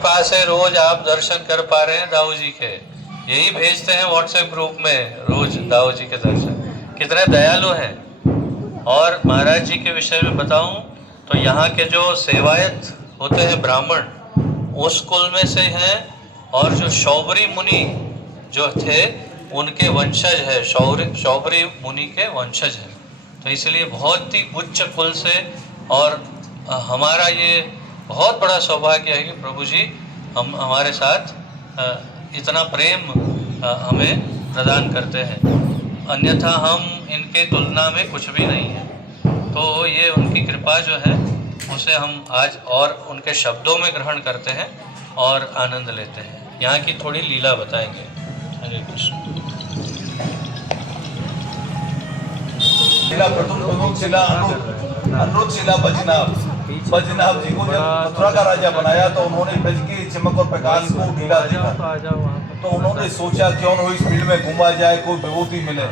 कृपा से रोज आप दर्शन कर पा रहे हैं दाऊ जी के, यही भेजते हैं व्हाट्सएप ग्रुप में रोज दाऊ जी के दर्शन, कितने दयालु हैं। और महाराज जी के विषय में बताऊं तो यहाँ के जो सेवायत होते हैं ब्राह्मण, उस कुल में से हैं, और जो शौबरी मुनि जो थे उनके वंशज है, शौबरी मुनि के वंशज है। तो इसलिए बहुत ही उच्च कुल से, और हमारा ये बहुत बड़ा सौभाग्य है कि प्रभु जी हमारे साथ इतना प्रेम हमें प्रदान करते हैं, अन्यथा हम इनके तुलना में कुछ भी नहीं है। तो ये उनकी कृपा जो है उसे हम आज और उनके शब्दों में ग्रहण करते हैं और आनंद लेते हैं। यहाँ की थोड़ी लीला बताएंगे। हरे कृष्ण। प्रथम शिला अनुरुद्ध शिला बजनाभ जी को जब मथुरा का राजा बनाया तो उन्होंने ब्रज की चमक और प्रकाश को ढीला देखा, तो उन्होंने सोचा क्यों न इस फील्ड में घूमा जाए, कोई विभूति मिले।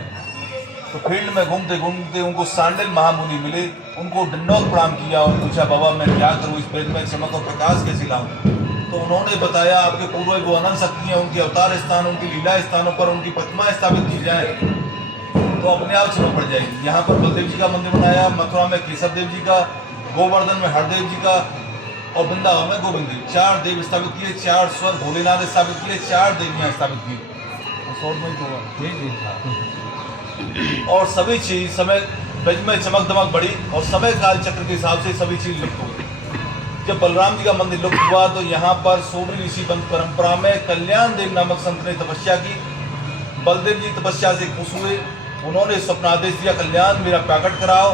तो फील्ड में घूमते घूमते उनको सांडिल महामुनि मिले, उनको दंडवत प्रणाम किया और पूछा बाबा मैं क्या करूँ, इस ब्रज में चमक और प्रकाश कैसे लाऊं। तो उन्होंने बताया आपके पूर्वज वो अनंत शक्ति हैं, उनके अवतार स्थान, उनकी लीला स्थानों पर उनकी प्रतिमा स्थापित की जाए तो अपने आप चमक पड़ जाएगी। यहाँ पर बलदेव जी का मंदिर बनाया, मथुरा में केशव देव जी का, गोवर्धन में हरदेव जी का, और वृंदावन में गोविंद जी, 4 देव स्थापित किए, 4 स्वर भोलेनाथ स्थापित किए, 4 देवियाँ स्थापित की। और सभी चीज समय ब्रज में चमक दमक बढ़ी और समय काल चक्र के हिसाब से सभी चीज लुप्त हो गई। जब बलराम जी का मंदिर लुप्त हुआ तो यहाँ पर सोबरी ऋषि परंपरा में कल्याण देव नामक संत ने तपस्या की। बलदेव जी तपस्या से खुश हुए, उन्होंने स्वप्नादेश दिया कल्याण मेरा प्रकट कराओ।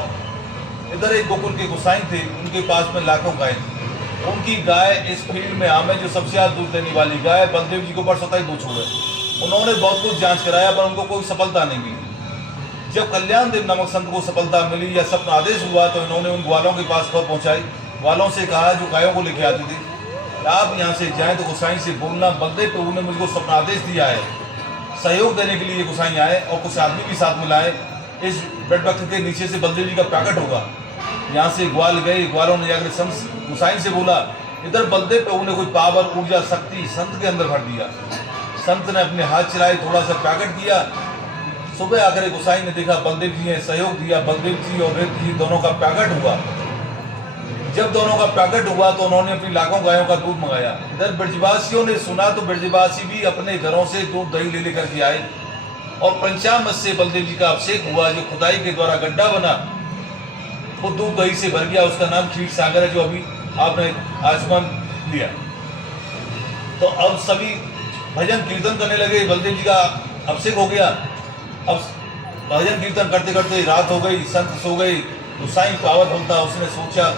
इधर एक गोकुल के गोसाई थे, उनके पास में लाखों गाय थी। उनकी गाय इस फील्ड में आम है जो सबसे ज्यादा दूध देने वाली गाय, बलदेव जी को ऊपर स्वतः दूध छोड़े। उन्होंने बहुत कुछ जांच कराया पर उनको कोई सफलता नहीं मिली। जब कल्याण देव नामक संत को सफलता मिली या स्वप्न आदेश हुआ तो इन्होंने उन ग्वालों के पास खबर पहुंचाई। ग्वालों से कहा जो गायों को लेके आती थी, आप यहाँ से जाएं तो गोसाई से बोलना बलदेव प्रभु ने मुझको स्वप्न आदेश दिया है, सहयोग देने के लिए गोसाई आए और कुछ आदमी भी साथ में लाए। इस वट वृक्ष के नीचे से बलदेव जी का प्रकट होगा। यहाँ से ग्वाल गए, ग्वालों ने जाकर संत गोसाई से बोला, इधर बलदेव प्रभु ने कोई पावर ऊर्जा शक्ति संत के अंदर भर दिया। संत ने अपने हाथ चलाए, थोड़ा सा प्रकट किया। सुबह आकर गोसाई ने देखा बलदेव जी ने सहयोग दिया, बलदेव जी और रेत जी दोनों का प्रकट हुआ। जब दोनों का प्रकट हुआ तो उन्होंने अपनी लाखों गायों का दूध मंगाया। इधर ब्रजवासियों ने सुना तो ब्रजवासी भी अपने घरों से दूध दही ले लेकर के आए और पंचामृत से बलदेव जी का अभिषेक हुआ। जो खुदाई के द्वारा गड्ढा बना वो दूध दही से भर गया, उसका नाम क्षीर सागर है, जो अभी आपने आसमान लिया। तो अब सभी भजन कीर्तन करने लगे, बलदेव जी का अभिषेक हो गया। अब भजन कीर्तन करते करते रात हो गई, संत सो गए। गोसाई पावरफुल था, उसने सोचा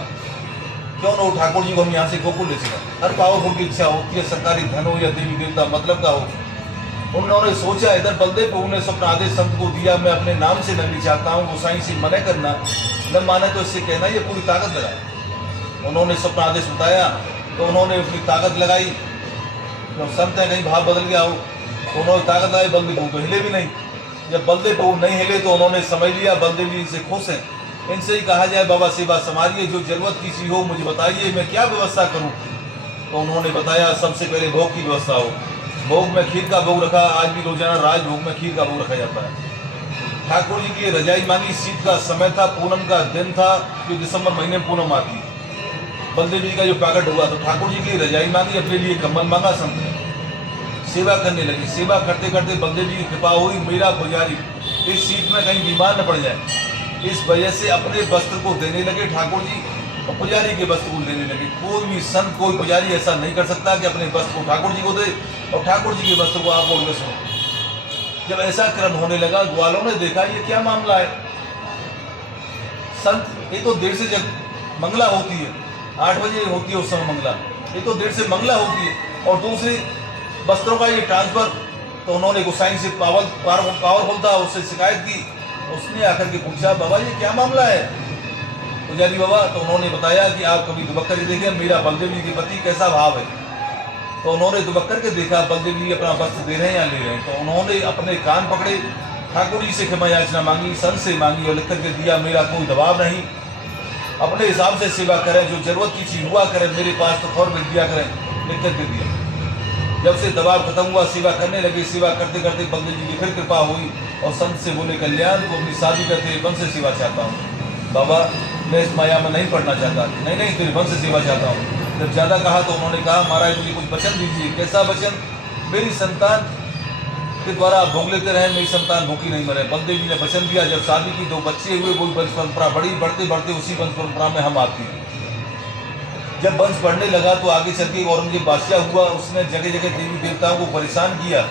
क्यों न ठाकुर जी को हम यहाँ से गोकुल ले चला। हर पावरफुल की इच्छा होती है, सरकारी धन हो या देवी देवता मतलब का हो। उन्होंने सोचा इधर बलदेव प्रभु ने स्वप्न आदेश संत को दिया, मैं अपने नाम से नगरी चाहता हूँ, गोसाई से मना करना, न माने तो इससे कहना ये पूरी ताकत लगा। उन्होंने स्वप्न आदेश बताया तो उन्होंने अपनी ताकत लगाई। तो संत है कहीं भाव बदल गया हो, उन्होंने ताकत लगाई, बलदेव प्रभु तो हिले भी नहीं। जब बलदेव प्रभु नहीं हिले तो उन्होंने समझ लिया बलदेव जी से खुश हैं, इनसे ही कहा जाए बाबा सेवा संभालिए, जो जरूरत किसी हो मुझे बताइए, मैं क्या व्यवस्था करूं। तो उन्होंने बताया सबसे पहले भोग की व्यवस्था हो। भोग में खीर का भोग रखा, आज भी रोजाना राजभोग में खीर का भोग रखा जाता है। ठाकुर जी की रजाई मांगी, शीत का समय था, पूनम का दिन था, जो दिसंबर महीने में पूनम आती। बलदेव जी का जो प्रकट हुआ तो ठाकुर जी की रजाई मांगी, अपने लिए कम्बल मांगा। संत ने सेवा करने लगी। सेवा करते करते बलदेव जी की कृपा हुई, मेरा पुजारी इस सीट में कहीं बीमार न पड़ जाए, इस वजह से अपने वस्त्र को देने लगे ठाकुर जी और पुजारी के वस्त्र को लेने लगे। कोई भी संत, कोई पुजारी ऐसा नहीं कर सकता कि अपने वस्त्र को ठाकुर जी को दे और ठाकुर जी के वस्त्र को आप बोल सुनो। जब ऐसा क्रम होने लगा, ग्वालों ने देखा ये क्या मामला है। संत ये तो देर से जब मंगला होती है, 8 बजे होती है उस समय मंगला, ये तो देर से मंगला होती है, और दूसरे वस्त्रों का ये ट्रांसफर। तो उन्होंने गोसाई से पावरफुल था, उससे शिकायत की। उसने आकर के पूछा बाबा ये क्या मामला है पुजारी बाबा। तो उन्होंने बताया कि आप कभी दुबक्कर जी देखें, मेरा बलदेव जी के प्रति कैसा भाव है। तो उन्होंने दुबक्कर के देखा बलदेव जी अपना वस्त्र दे रहे हैं या ले रहे हैं। तो उन्होंने अपने कान पकड़े, ठाकुर जी से क्षमा याचना मांगी, संत से मांगी और लिख करके दिया, मेरा कोई दबाव नहीं, अपने हिसाब से सेवा करें, जो जरूरत की चीज हुआ करें, मेरे पास तो खौर भेज दिया करें। लिख करके दिया। जब से दबाव खत्म हुआ, सेवा करने लगे। सेवा करते करते बलदेव जी की फिर कृपा हुई और संत से बोले, कल्याण को अपनी शादी करते वन से सेवा चाहता हूँ। बाबा मैं इस माया में नहीं पढ़ना चाहता। नहीं नहीं, तेरे वन से सेवा चाहता हूँ। जब ज़्यादा कहा तो उन्होंने कहा, महाराज मुझे कुछ वचन दीजिए। कैसा वचन? मेरी संतान के द्वारा आप भोग लेते रहे, मेरी संतान भूखी नहीं मरे। बलदेव जी ने वचन दिया। जब शादी की 2 बच्चे हुए, वही वंश परंपरा बढ़ी। बढ़ते बढ़ते उसी वंश परंपरा में हम आते हैं। जब वंश बढ़ने लगा तो आगे चल के औरंगजेब बादशाह हुआ। उसने जगह जगह देवी देवताओं को परेशान किया।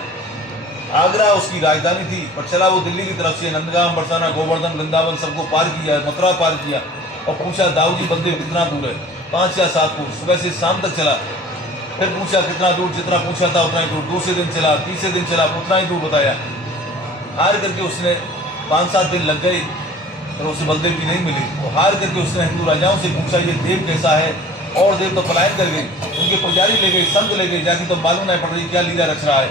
आगरा उसकी राजधानी थी, पर चला वो दिल्ली की तरफ से। नंदगाम, बरसाना, गोवर्धन, वृंदावन सबको पार किया, मथुरा पार किया और पूछा, दाऊ जी बलदेव कितना दूर है? 5 या 7 कोस। सुबह से शाम तक चला। फिर पूछा कितना दूर? जितना पूछा था उतना ही दूर। दूसरे दिन चला, तीसरे दिन चला, उतना ही दूर बताया। हार करके उसने 5-7 दिन लग गए, पर उसे बलदेव जी नहीं मिले। तो हार करके उसने हिंदू राजाओं से पूछा, ये देव कैसा है? और देव तो पलायन कर गए, उनके पुजारी ले गए, संत ले गए, जाके तो मालूम नहीं पड़ रही क्या लीला रच रहा है।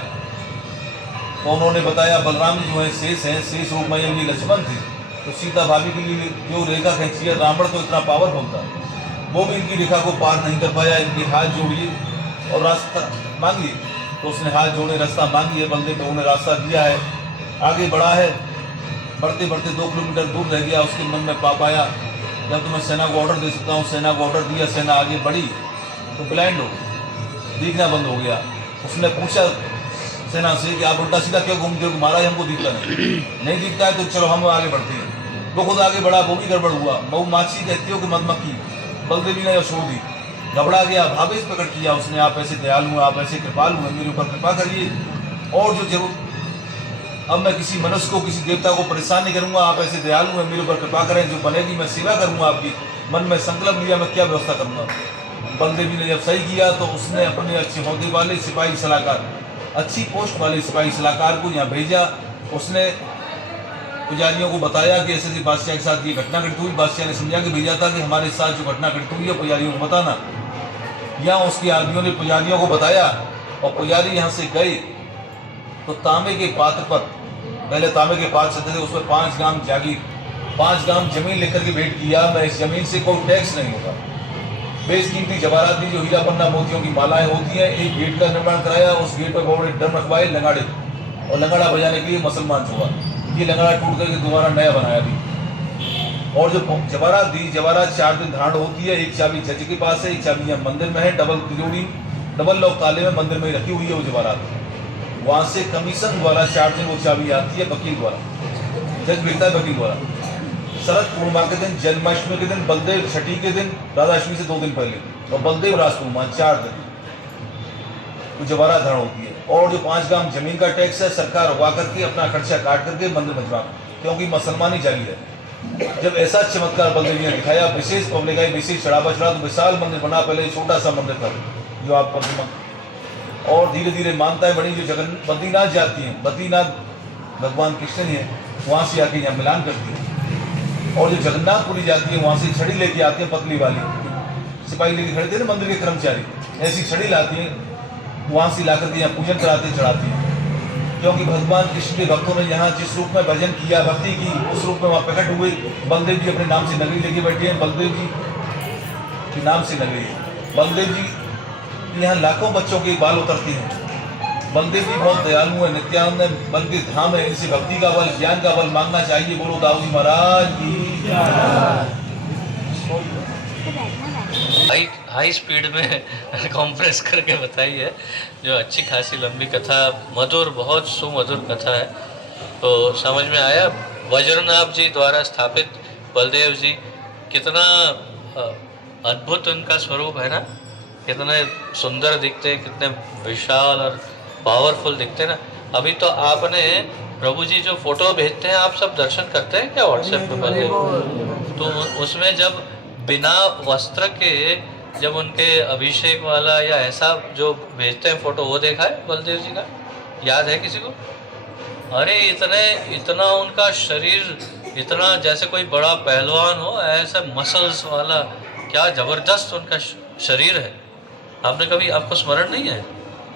तो उन्होंने बताया, बलराम जी जो है शेष हैं, शेष रूप में ये लक्ष्मण थे। तो सीता भाभी के लिए जो रेखा खींची है, रावण तो इतना पावरफुल था, वो भी इनकी रेखा को पार नहीं कर पाया। इनके हाथ जोड़िए और रास्ता मांगिए। तो उसने हाथ जोड़े, रास्ता मांगी है। बलदेव ने उन्हें रास्ता दिया है, आगे बढ़ा है। बढ़ते बढ़ते 2 किलोमीटर दूर रह गया। उसके मन में पाप आया, जब तो मैं सेना को ऑर्डर दे सकता हूँ। सेना को ऑर्डर दिया, सेना आगे बढ़ी तो ब्लाइंड हो गई, दिखना बंद हो गया। उसने पूछा सेना से कि आप उल्टा सीधा क्यों घूमते हो? महाराज हमको दिखता नहीं दिखता है तो चलो हम आगे बढ़ते हैं। वो खुद आगे बढ़ा, वो भी गड़बड़ हुआ। मऊ माछी कहती हो कि मधुमक्खी। बलदेव जी ने छोड़ दी, घबरा गया, भावेश प्रकट किया उसने, आप ऐसे दयालु हैं, आप ऐसे कृपालु हैं, मेरे ऊपर कृपा करिए। और जो जरूर अब मैं किसी मनुष्य को, किसी देवता को परेशान नहीं करूंगा। आप ऐसे दयालु हैं, मेरे ऊपर कृपा करें, जो बनेगी मैं सेवा करूंगा आपकी। मन में संकल्प लिया, मैं क्या व्यवस्था करूंगा। बलदेव जी ने जब सही किया तो उसने अपने अच्छे होद्दे वाले सिपाही सलाहकार, अच्छी पोस्ट वाले सिपाही सलाहकार को यहाँ भेजा। उसने पुजारियों को बताया कि ऐसे बादशाह के साथ ये घटना घटित हुई। बादशाह ने समझा के भेजा था कि हमारे साथ जो घटना घटित हुई है पुजारियों को बताना। यहाँ उसके आदमियों ने पुजारियों को बताया और पुजारी यहाँ से गए तो तांबे के पात्र पर, पहले तांबे के पात्र चलते थे, उसमें 5 ग्राम जागीर, 5 ग्राम जमीन लेकर के भेंट किया। मैं इस जमीन से कोई टैक्स नहीं होगा। बेशकीमती जवाहरात दी, जो हीरा पन्ना मोतियों की मालाएं होती हैं। एक गेट का निर्माण कराया, उस गेट पर बड़े ड्रम रखवाए लंगाड़े, और लंगाड़ा बजाने के लिए मुसलमान हुआ। ये लंगाड़ा टूट करके दोबारा नया बनाया भी। और जो जवाहरात दी, जवाहरात 4 दिन धारण होती है। एक चाबी जज के पास है, एक चाबी यहाँ मंदिर में है। डबल लॉक ताले में मंदिर में रखी हुई है वो जवाहरात। वहाँ से कमीशन द्वारा 4 दिन वो चाबी आती है वकील द्वारा, जज भेजता है वकील द्वारा। शरद पूर्णिमा के दिन, जन्माष्टमी के दिन, बलदेव छठी के दिन, राधाष्टमी से 2 दिन पहले, और बलदेव रास पूर्णिमा 4 दिन तो जवाहरात धारण होती है। और जो 5 ग्राम जमीन का टैक्स है, सरकार उगा करके अपना खर्चा काट करके मंदिर भिजवा, क्योंकि मुसलमानी जारी है। जब ऐसा चमत्कार बलदेव जी ने दिखाया, विशेष पब्लिक आई, विशेष चढ़ावा चढ़ा, तो विशाल मंदिर बना। पहले छोटा सा मंदिर था जो आप और धीरे धीरे मानताएं बढ़ी। जो बद्रीनाथ जाती हैं, बद्रीनाथ भगवान कृष्ण ही है, वहाँ से आके यहाँ मिलान करती है। और जो जगन्नाथपुरी जाती है, वहाँ से छड़ी लेके आती है, पतली वाली सिपाही लेके खड़े थे ना मंदिर के कर्मचारी, ऐसी छड़ी लाती हैं, वहाँ से ला करके यहाँ पूजन कराते चढ़ाती हैं। क्योंकि भगवान कृष्ण के भक्तों ने यहाँ जिस रूप में भजन किया, भक्ति की, उस रूप में वहाँ प्रकट हुए। बलदेव जी अपने नाम से नगरी लेके बैठे हैं, बलदेव जी के नाम से नगरी। बलदेव जी यहाँ लाखों बच्चों के बाल उतरते हैं। बलदेव जी बहुत दयालु है, नित्यानंद है, बल के धाम है। इनसे भक्ति का बल, ज्ञान का बल मांगना चाहिए। बोलो दाऊ जी महाराज की। हाई स्पीड में कॉम्प्रेस करके बताई है, जो अच्छी खासी लंबी कथा, मधुर, बहुत सुमधुर कथा है। तो समझ में आया वज्रनाभ जी द्वारा स्थापित बलदेव जी, कितना अद्भुत उनका स्वरूप है ना, कितने सुंदर दिखते हैं, कितने विशाल और पावरफुल दिखते हैं ना। अभी तो आपने प्रभु जी जो फोटो भेजते हैं, आप सब दर्शन करते हैं क्या व्हाट्सएप पे बलदेव? तो उसमें जब बिना वस्त्र के, जब उनके अभिषेक वाला या ऐसा जो भेजते हैं फोटो, वो देखा है बलदेव जी का? याद है किसी को? अरे इतना उनका शरीर, इतना जैसे कोई बड़ा पहलवान हो, ऐसा मसल्स वाला, क्या जबरदस्त उनका शरीर है। आपने कभी, आपको स्मरण नहीं है?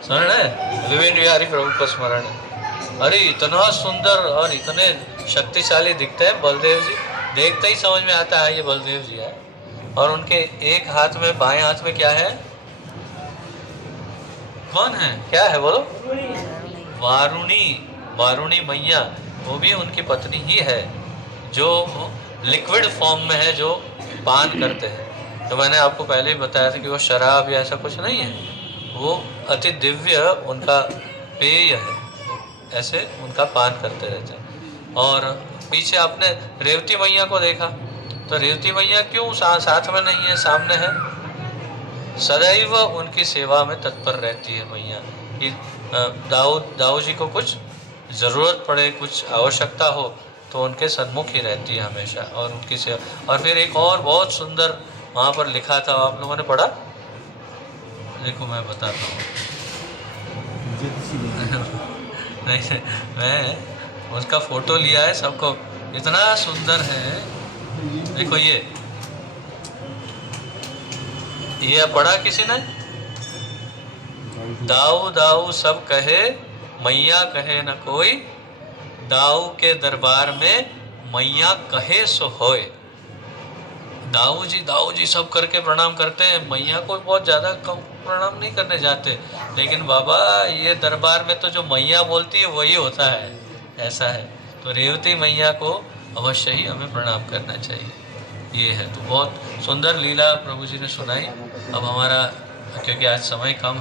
स्मरण है? विभिन्न बिहारी प्रभु का स्मरण है। अरे इतना सुंदर और इतने शक्तिशाली दिखते हैं बलदेव जी, देखते ही समझ में आता है ये बलदेव जी है। और उनके एक हाथ में, बाएं हाथ में क्या है? कौन है, क्या है बोलो? वारुणी, वारुणी मैया, वो भी उनकी पत्नी ही है, जो लिक्विड फॉर्म में है, जो पान करते हैं। तो मैंने आपको पहले ही बताया था कि वो शराब या ऐसा कुछ नहीं है, वो अति दिव्य उनका पेय है, ऐसे उनका पान करते रहते हैं। और पीछे आपने रेवती मैया को देखा, तो रेवती मैया क्यों साथ में नहीं है, सामने है? सदैव उनकी सेवा में तत्पर रहती है मैया कि दाऊ जी को कुछ ज़रूरत पड़े, कुछ आवश्यकता हो, तो उनके सन्मुख ही रहती है हमेशा, और उनकी सेवा। और फिर एक और बहुत सुंदर वहाँ पर लिखा था, आप लोगों ने पढ़ा? देखो मैं बताता हूँ। नहीं, मैं उसका फोटो लिया है, सबको इतना सुंदर है। देखो ये पढ़ा किसी ने? दाऊ दाऊ सब कहे, मैया कहे न कोई, दाऊ के दरबार में मैया कहे सो होए। दाऊ जी सब करके प्रणाम करते हैं, मैया को बहुत ज़्यादा कम प्रणाम नहीं करने जाते, लेकिन बाबा ये दरबार में तो जो मैया बोलती है वही होता है, ऐसा है। तो रेवती मैया को अवश्य ही हमें प्रणाम करना चाहिए। ये है, तो बहुत सुंदर लीला प्रभु जी ने सुनाई। अब हमारा, क्योंकि आज समय कम